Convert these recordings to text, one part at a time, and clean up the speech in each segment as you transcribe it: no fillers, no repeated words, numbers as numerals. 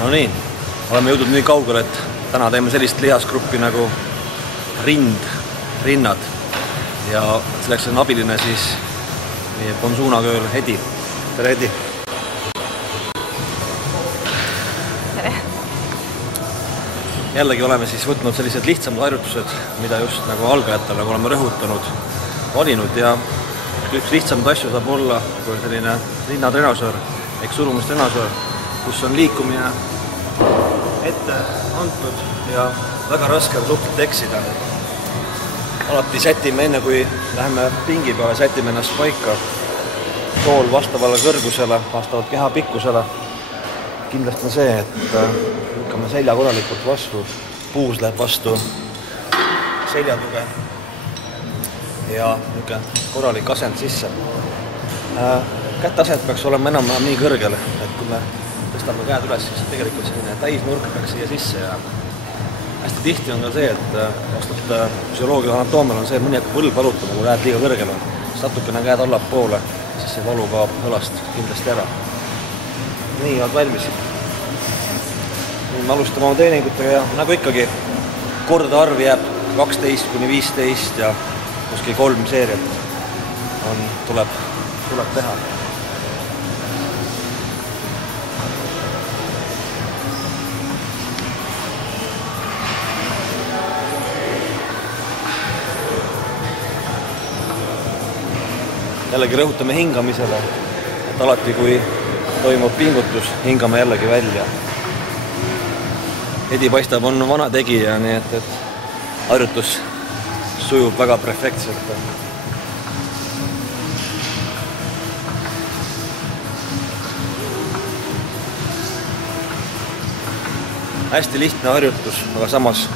No nii, oleme jõudnud nii kaugele, et täna teeme sellist lihasgruppi nagu rinnad ja selleks on abiline siis meie Bonzuna kööl Edi. Tere Edi! Tere! Jällegi oleme siis võtnud sellised lihtsamad harjutused, mida just nagu algajatele oleme rõhutanud, valinud ja üks lihtsamad asju saab olla kui selline rinnatrenasöör ehk surumistrenasöör, kus on liikumine ette antud ja väga raske on suhteliselt eksida. Alati sätime enne kui läheme pingi peale, sätime ennast paika sool vastavale kõrgusele, vastavalt keha pikkusele. Kindlasti on see, et lükkame selja korralikult vastu, puus läheb vastu seljatuge ja korralik asend sisse. Käteasend peaks olema enam-vähem nii kõrgel, et kui me tõstame käed üles, siis tegelikult selline täisnurk peaks siia sisse ja hästi tihti on ka see, et vastavalt füsioloogia anatoomial on see, et mõni hakkab võlg valutama, kui käed liiga kõrgel on. Siis natukene käed allapoole, siis see valu kaob õlast kindlasti ära. Nii, oled valmis. Nüüd me alustame oma treeningutega ja nagu ikkagi korda arv jääb 12–15 ja kuskil 3 seeriat tuleb teha. Jällegi rõhutame hingamisele, et alati kui toimub pingutus, hingame jällegi välja. Edi paistab on vana tegija, nii et harjutus sujub väga perfektselt. Hästi lihtne harjutus, aga samas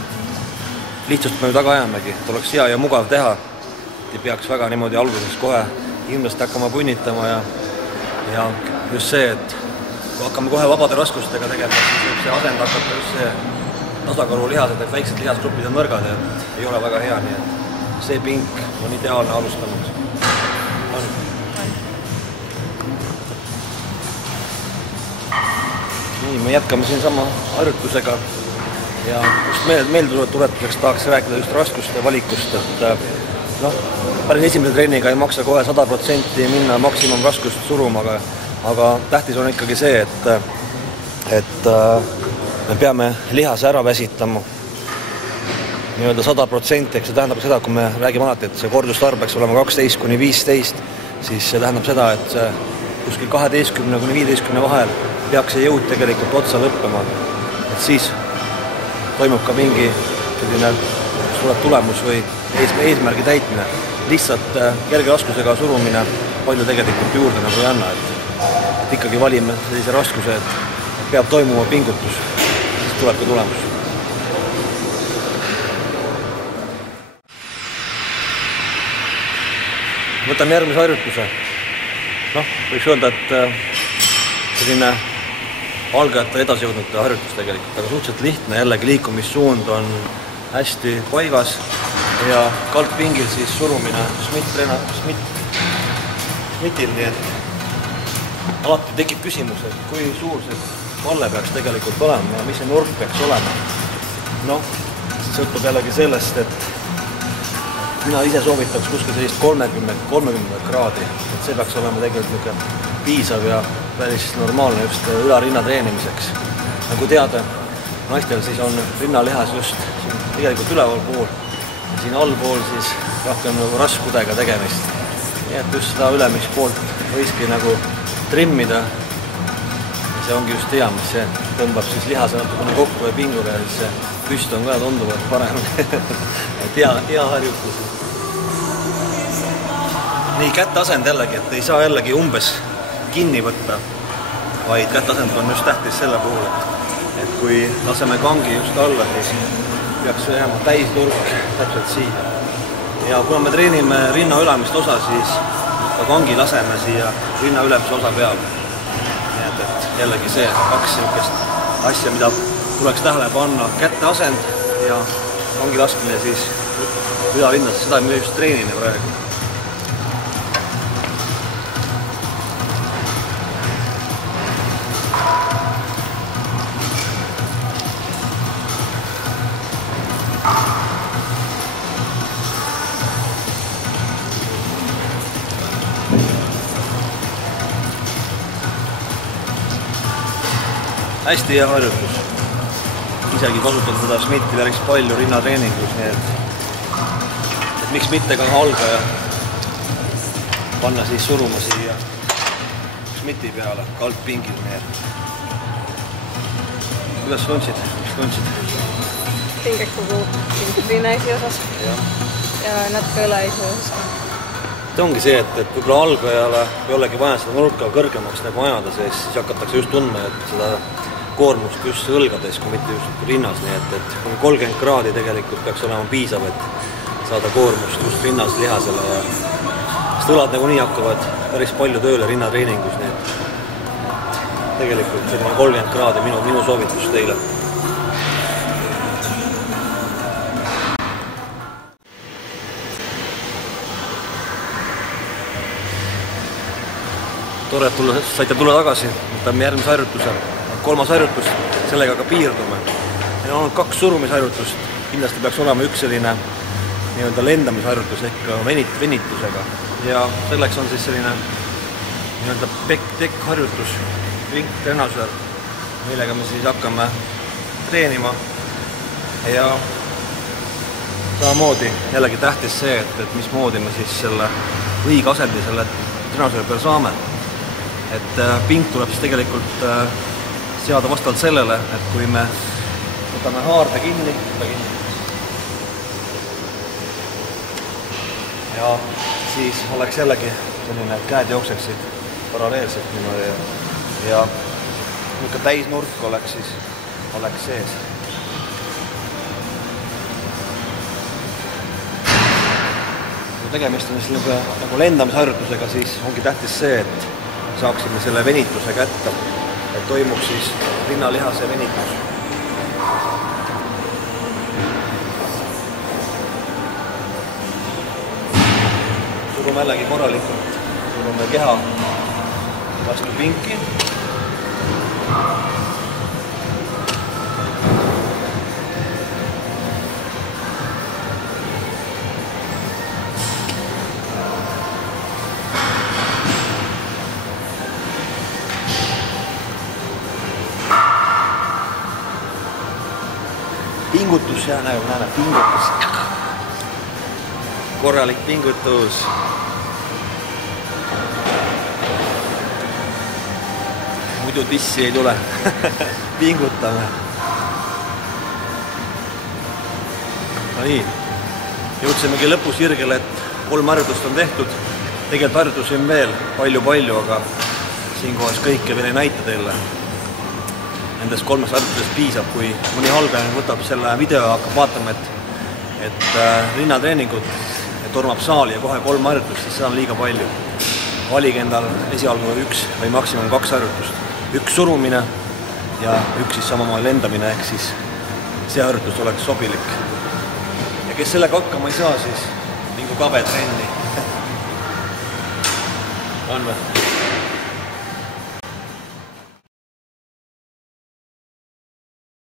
lihtsust me taga ajamegi, et oleks hea ja mugav teha. Ei peaks väga niimoodi alguses kohe kindlasti hakkama punnitama ja just see, et kui hakkame kohe vabade raskustega tegema, siis võib see asend hakata just see tasakaalulihased, et väiksed lihasgrupid on nõrgad ja ei ole väga hea, nii et see pink on ideaalne alustanud. Nii, me jätkame siin sama harjutusega ja just meeldetuletuseks tahaks rääkida just raskuste valikust, et päris esimese treeniga ei maksa kohe 100% minna maksimumraskust suruma, aga tähtis on ikkagi see, et me peame lihase ära väsitama nii-öelda 100%, eks see tähendab seda, kui me räägime alati, et see kordustarv peaks olema 12–15, siis see tähendab seda, et see kuskil 12–15 vahel peaks see jõud tegelikult otsa lõppema, et siis toimub ka mingi selline tulemus või eesmärgi täitmine. Lihtsalt kerge raskusega surumine palju tegelikult juurde nagu ei anna, et ikkagi valime sellise raskuse, et peab toimuma pingutus, siis tuleb ka tulemus. Võtame järgmise harjutuse. Võiks öelda, et selline algajate edasijõudnute harjutus tegelikult, aga suhteliselt lihtne, jällegi liikumissuund on hästi paigas ja kaldpingil siis surumine Schmidtil, nii et alati tekib küsimus, et kui suur see valle peaks tegelikult olema ja mis see nurk peaks olema. See sõltub jällegi sellest, et mina ise soovitaks kuskil sellist 30 kraadi, et see peaks olema tegelikult piisav ja päris normaalne just ülarinna treenimiseks. Nagu teada, naistel siis on rinnalihas just siin tegelikult üleval pool ja siin allpool siis rohkem nagu raskkudega tegemist. Nii et just seda ülemist poolt võiski nagu trimmida ja see ongi just hea, mis see tõmbab siis lihase natukene kokku ja pingule ja siis see püst on ka tunduvalt parem. Et hea harjutus. Nii, kätteasend jällegi, et ei saa jällegi umbes kinni võtta, vaid kätteasend on just tähtis selle puhul, et kui laseme kangi just alla, siis peaks jääma täisnurk täpselt siia. Ja kuna me treenime rinna ülemist osa, siis ka kangi laseme siia rinna ülemise osa peale. Nii et jällegi see kaks sellist asja, mida tuleks tähele panna, kätteasend ja kangi laskmine siis ülarinnas, seda me just treenime praegu. hästi hea harjutus. Isegi kasutan seda Schmidti päris palju rinnatreeningus, nii et miks mitte ka algaja panna siis suruma siia Schmidti peale, kaldpingil, nii et kuidas tundsid? Pinge kogu rinna esiosas ja natuke õla esiosas. See ongi see, et võib-olla algajale ei olegi vaja seda nurka kõrgemaks nagu ajada, siis hakatakse just tundma, et seda koormust just õlgades, kui mitte just rinnas, nii et 30 kraadi tegelikult peaks olema piisav, et saada koormust just rinnas lihasele ja sest õlad nagunii hakkavad päris palju tööle rinnatreeningus, nii et tegelikult selline 30 kraadi minu soovitus teile. Tore, et saite tulla tagasi, võtame järgmise harjutuse, 3. harjutus, sellega ka piirdume. Meil on olnud 2 surumisharjutust, kindlasti peaks olema üks selline nii-öelda lendamisharjutus ehk venitusega ja selleks on siis selline nii-öelda back-deck harjutus, ringtrenasöör, millega me siis hakkame treenima ja samamoodi jällegi tähtis see, et mismoodi me siis selle õige asendi selle trenasööri peal saame. Et ping tuleb siis tegelikult seada vastavalt sellele, et kui me võtame haarde kinni ja siis oleks jällegi selline, et käed jookseksid paralleelselt niimoodi ja niisugune täisnurk oleks sees. Kui tegemist on siis nagu lendamisharjutusega, siis ongi tähtis see, et saaksime selle venituse kätte, et toimuks siis rinnalihase venitus. Surume jällegi korralikult, surume keha vastu pinki. Pingutus, ja näeme, pingutus. Korralik pingutus. Muidu tissi ei tule. Pingutame. No nii, jõudsimegi lõpusirgele, et 3 harjutust on tehtud. Tegelikult harjutusi on veel palju, aga siinkohas kõike veel ei näita teile. Nendest 3 harjutusest piisab, kui mõni algaja võtab selle video ja hakkab vaatama, et rinnatreeningut ja tormab saali ja kohe 3 harjutust, siis see on liiga palju. Valige endal esialgu 1 või maksimum 2 harjutust. 1 surumine ja 1 siis samamoodi lendamine, ehk siis see harjutus oleks sobilik. Ja kes sellega hakkama ei saa, siis mingu kabetrenni. On või?